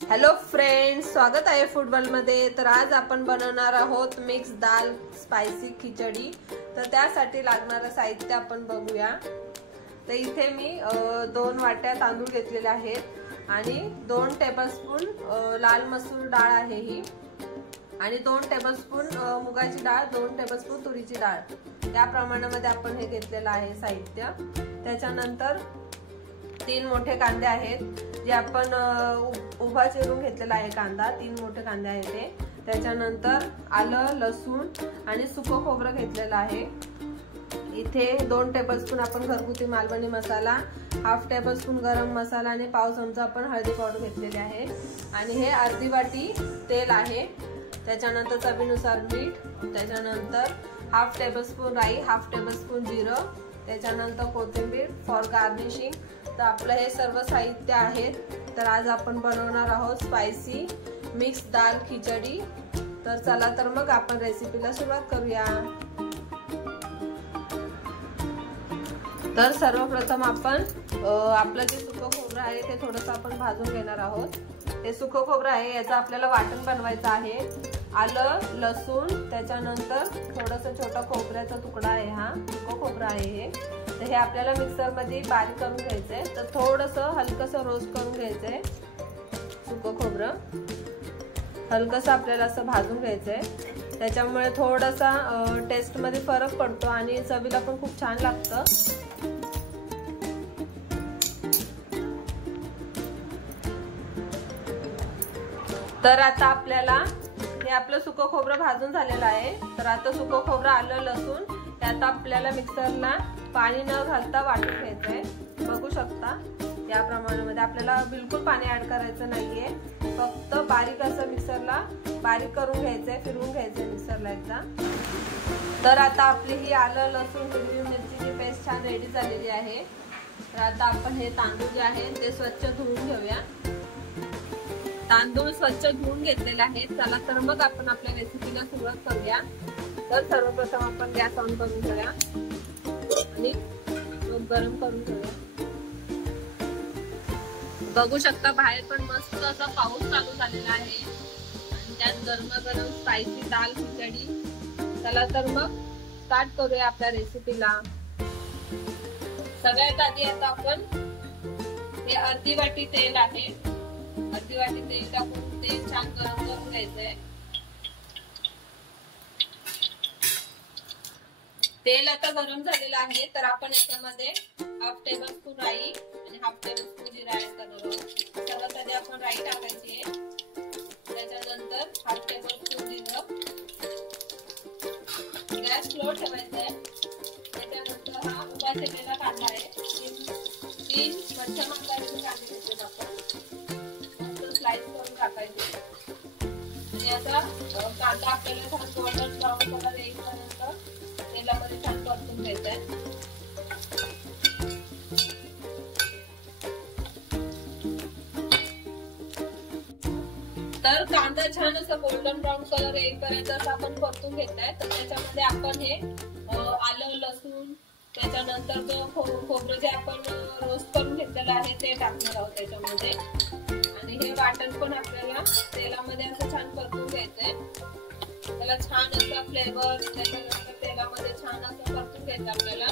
Hello friends, स्वागत आहे football मध्ये। तर आज आपण बनवणार आहोत मिक्स दाल स्पाइसी खिचडी। तर त्यासाठी लागणारे साहित्य आपण बघूया। तर इथे मी 2 वाट्या तांदूळ घेतलेले आहेत आणि 2 टेबलस्पून लाल मसूर डाळ आहे ही, आणि 2 टेबलस्पून मुगाची डाळ, 2 टेबलस्पून तुरीची डाळ, या प्रमाणामध्ये आपण हे घेतलेलं आहे साहित्य। त्याच्यानंतर 3 मोठे कांदे आहेत जे आपण उभा चिरून घेतलेला आहे कांदा, 3 मोठे कांदे आहेत ते। त्याच्यानंतर आलं, लसूण आणि सुकं खोबरं घेतलेलं आहे। इथे 2 टेबलस्पून आपण घरगुती मालवणी मसाला, हाफ टेबलस्पून गरम मसाला आणि पाव चमचा आपण हळदी पावडर घेतलेली आहे, आणि हे अर्धी वाटी तेल आहे। त्याच्यानंतर चवीनुसार मीठ, त्याच्यानंतर हाफ टेबलस्पून राई, हाफ टेबलस्पून जिरं, त्याच्यानंतर कोथिंबीर फॉर गार्निशिंग। तर आपलं हे सर्व साहित्य आहे। तर आज आपण बनवणार आहोत स्पाइसी मिक्स दाल खिचडी। तर चला तर मग आपण रेसिपीला सुरुवात करूया। तर सर्वप्रथम आपण आपलं जे सुकं खोबरं आहे ते थोडंसं आपण भाजून घेणार आहोत। हे सुकं खोबरं आहे, याचं आपल्याला वाटण बनवायचं आहे। आलं, लसूण, त्याच्यानंतर थोडंसं छोटा खोबऱ्याचा तुकडा आहे, हा सुकं खोबरं आहे हे। तर हे आपल्याला मिक्सर मध्ये बारीक करून घ्यायचंय। तर थोडंसं हलकंसं रोस्ट करून घ्यायचंय। सुकं खोबरं हलकंसं आपल्याला असं भाजून घ्यायचंय, त्याच्यामुळे थोडासा टेस्ट मध्ये फरक पडतो आणि चवीला पण खूप छान लागतं। तर आता आपल्याला हे आपलं सुकं खोबरं भाजून झालेलं आहे। तर आता सुकं खोबरं, आलं, लसूण त्यात आपल्याला मिक्सरला पाणी न घालता वाटून घ्यायचंय। बघू शकता या प्रमाणामध्ये आपल्याला बिलकुल पाणी ऍड करायचं नाहीये, फक्त बारीक असं मिक्सरला बारीक करून घ्यायचंय, फिरवून घ्यायचंय मिक्सरला एकदा। तर आता आपली ही आलं, लसूण, हिरवी मिरचीची पेस्ट छान रेडी झालेली आहे। तर आता आपण हे तांदूळ जे आहे ते स्वच्छ धुवून घेऊया। तांदूळ स्वच्छ धुवून घेतलेले आहेत। चला तर मग आपण आपल्या रेसिपीला सुरुवात करूया। तर सर्वप्रथम आपण गॅस ऑन करून घेऊया आणि गरम करून घेऊया। बघू शकता बाहेर पण मस्त असा पाऊस चालू झालेला आहे आणि त्यात गरमागरम स्पाइसी दाल खिचडी। चला तर मग स्टार्ट करूया आपल्या रेसिपीला। सगळ्यात आधी आता आपण हे अर्धी वाटी तेल आहे, अर्धी वाटी तेल टाकून ते छान गरम करून घ्यायचंय। तेल आता गरम झालेलं आहे। तर आपण याच्यामध्ये हाफ टेबलस्पून राई आणि हाफ टेबलस्पून जिरा ऍड करणार आहोत। सर्वात आधी आपण राई टाकायची आहे, त्याच्यानंतर हाफ टेबलस्पून जिरं, गॅस स्लो ठेवायचा आहे। त्याच्यानंतर हा उभा चिरलेला कांदा आहे, 3 मध्यम आकाराचे कांदे घेतले आपण मस्त स्लाइस करून टाकायचे, आणि आता कांदा आपल्याला छान गोल्डन ब्राऊन कलर येईपर्यंत तेलामध्ये छान परतून घ्यायचा आहे। तर कांदा छान असं गोल्डन ब्राऊन कलर येईपर्यंत असं आपण परतून घेतलाय। तर त्याच्यामध्ये आपण हे आलं, लसूण, त्याच्यानंतर जो खोबरं जे आपण रोस्ट करून घेतलेलं आहे ते टाकणार आहोत त्याच्यामध्ये, आणि हे वाटण पण आपल्याला तेलामध्ये असं छान परतून घ्यायचंय। त्याला छान असा फ्लेवर, त्याच्यानंतर तेलामध्ये छान असं परतून घ्यायचं आपल्याला।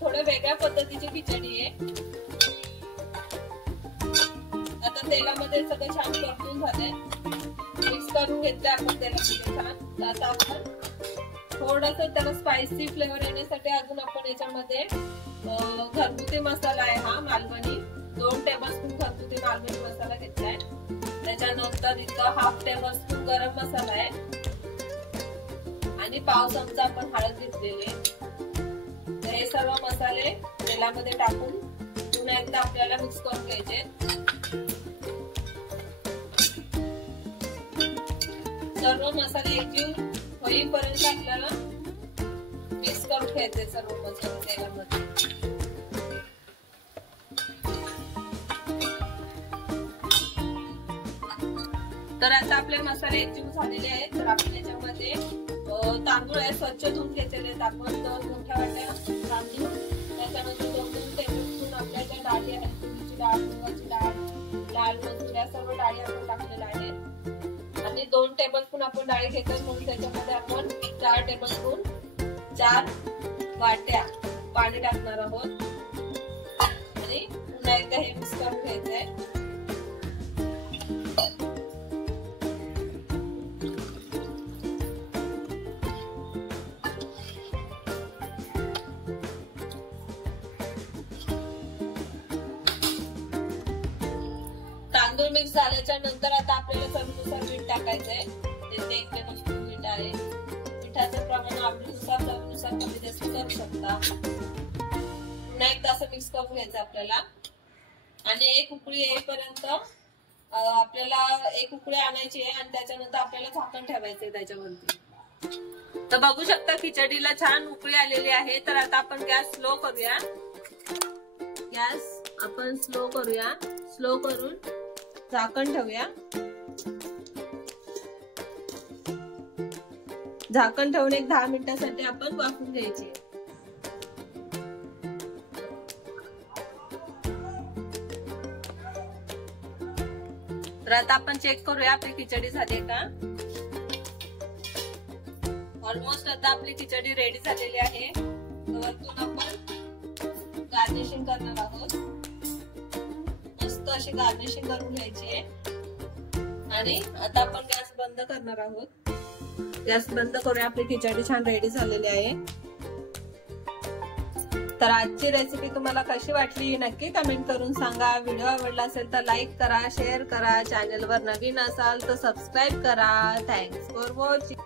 थोड्या वेगळ्या पद्धतीची खिचडी आहे। आता तेलामध्ये सगळं छान परतून झालंय, मिक्स करून घेतलंय आपण तेलामध्ये छान। आता आपण थोडंसं त्याला स्पाइसी फ्लेवर येण्यासाठी अजून आपण याच्यामध्ये घरगुती मसाला आहे हा मालवणी, 2 टेबलस्पून घरगुती मालवणी मसाला घेतलाय। त्याच्यानंतर इथं हाफ टेबलस्पून गरम मसाला आहे आणि पाव चमचा आपण हळद घेतलेली आहे। तर हे सर्व मसाले तेलामध्ये टाकून पुन्हा एकदा आपल्याला मिक्स करून घ्यायचे। सर्व मसाले एकजीव होईपर्यंत आपल्याला मिक्स करून घ्यायचे सर्व मसाले तेलामध्ये। तर आता आपले मसाले एकजीव झालेले आहेत। तर आपण याच्यामध्ये तांदूळ आहे स्वच्छ धुवून घेतलेले आहेत आपण 2 मोठ्या वाट्या तांदूळ, त्याच्यानंतर 2 टेबलस्पून आपल्या ज्या डाळी आहेत, तुरीची डाळ, मुगाची लाल मसूर या सर्व डाळी आपण टाकलेल्या आहेत आणि 2 टेबलस्पून आपण डाळी घेतोय म्हणून त्याच्यामध्ये आपण 4 टेबलस्पून 4 वाट्या पाणी टाकणार आहोत आणि पुन्हा एकदा हे मिक्स करून घ्यायचंय। तांदूळ मिक्स झाल्याच्या नंतर आता आपल्याला चवीनुसार मीठ टाकायचंय। ते 1 टेबलस्पून मीठ आहे। मिठाचं प्रमाण आवडीनुसार चवीनुसार कमी जास्त करू शकता। पुन्हा एकदा असं मिक्स करून घ्यायचं आपल्याला आणि एक उकळी येईपर्यंत आपल्याला एक उकळी आणायची आहे आणि त्याच्यानंतर आपल्याला झाकण ठेवायचंय त्याच्यावरती। तर बघू शकता खिचडीला छान उकळी आलेली आहे। तर आता आपण गॅस स्लो करूया। गॅस आपण स्लो करूया। स्लो करून झाकण ठेवूया। झाकण ठेवून एक 10 मिनिटांसाठी आपण वाफवून घ्यायची। तर आता आपण चेक करूया आपली खिचडी झाली का। ऑलमोस्ट आता आपली खिचडी रेडी झालेली आहे। वरतून आपण गार्निशिंग करणार आहोत। मस्त अशी गार्निशिंग करून घ्यायची आहे आणि आता आपण गॅस बंद करणार आहोत। गॅस बंद करूया। आपली खिचडी छान रेडी झालेली आहे। तर आजची रेसिपी तुम्हाला कशी वाटली नक्की कमेंट करून सांगा। व्हिडिओ आवडला असेल तर लाईक करा, शेअर करा, चॅनलवर नवीन असाल तर सबस्क्राईब करा। Thanks for watching.